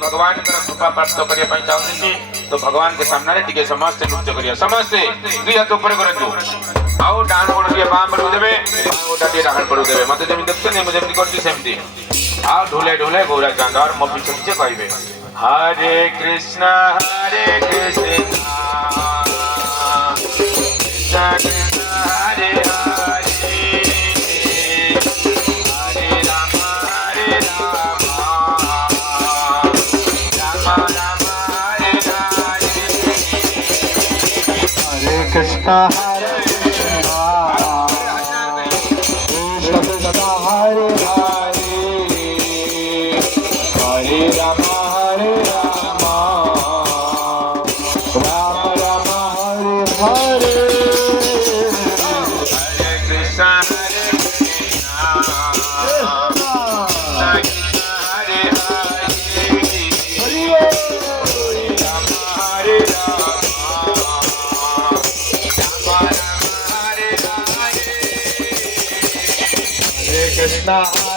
भगवान कृपा प्राप्त करने चाहते तो भगवान के सामने टिके समस्त नृत्य करिए समस्ते दुई हाथ ऊपर करंतु आओ डान पड़ दिए बाम पड़ देबे आओ डाटी डान पड़ देबे मते जेमि देखते ने मुझे करती सेमती आओ ढोले ढोले गौरा चांद और मो पीछे पीछे कहबे हरे कृष्ण कृष्ण कृष्ण हरे कृष्णा हरे कृष्णा कृष्ण कृष्ण हरे हरे हरे राम राम राम हरे हरे हरे कृष्ण हरे कृष्णा